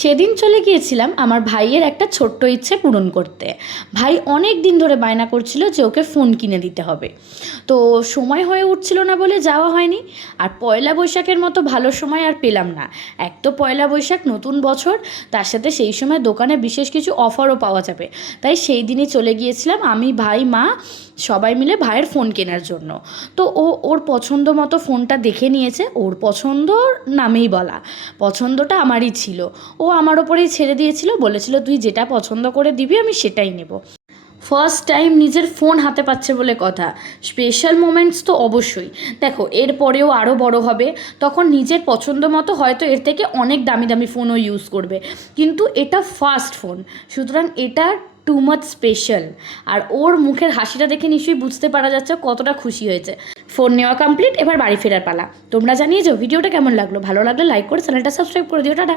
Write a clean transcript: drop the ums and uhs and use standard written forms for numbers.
সেদিন চলে গিয়েছিলাম আমার ভাইয়ের একটা ছোট্ট ইচ্ছে পূরণ করতে। ভাই অনেক দিন ধরে বায়না করছিল যে ওকে ফোন কিনে দিতে হবে। তো সময় হয়ে উঠছিল না বলে যাওয়া হয়নি। আর পয়লা বৈশাখের মতো ভালো সময় আর পেলাম না। এক তো পয়লা বৈশাখ, নতুন বছর, তার সাথে সেই সময় দোকানে বিশেষ কিছু অফারও পাওয়া যাবে। তাই সেই দিনই চলে গিয়েছিলাম আমি, ভাই, মা সবাই মিলে ভাইয়ের ফোন কেনার জন্য। তো ওর পছন্দ মতো ফোনটা দেখে নিয়েছে। ওর পছন্দর নামেই বলা, পছন্দটা আমারই ছিল। ও আমার ওপরেই ছেড়ে দিয়েছিল, বলেছিল তুই যেটা পছন্দ করে দিবি আমি সেটাই নেব। ফার্স্ট টাইম নিজের ফোন হাতে পাচ্ছে বলে কথা, স্পেশাল মোমেন্টস তো অবশ্যই। দেখো, এর পরেও আরও বড় হবে, তখন নিজের পছন্দ মতো হয়তো এর থেকে অনেক দামি দামি ফোনও ইউজ করবে, কিন্তু এটা ফার্স্ট ফোন, সুতরাং এটা টু মাচ স্পেশাল। আর ওর মুখের হাসিটা দেখে নিশ্চয়ই বুঝতে পারা যাচ্ছে কতটা খুশি হয়েছে। ফোন নেওয়া কমপ্লিট, এবার বাড়ি ফেরার পালা। তোমরা জানিয়ে যাও ভিডিওটা কেমন লাগলো। ভালো লাগলে লাইক করে চ্যানেলটা সাবস্ক্রাইব করে দিও। টাটা।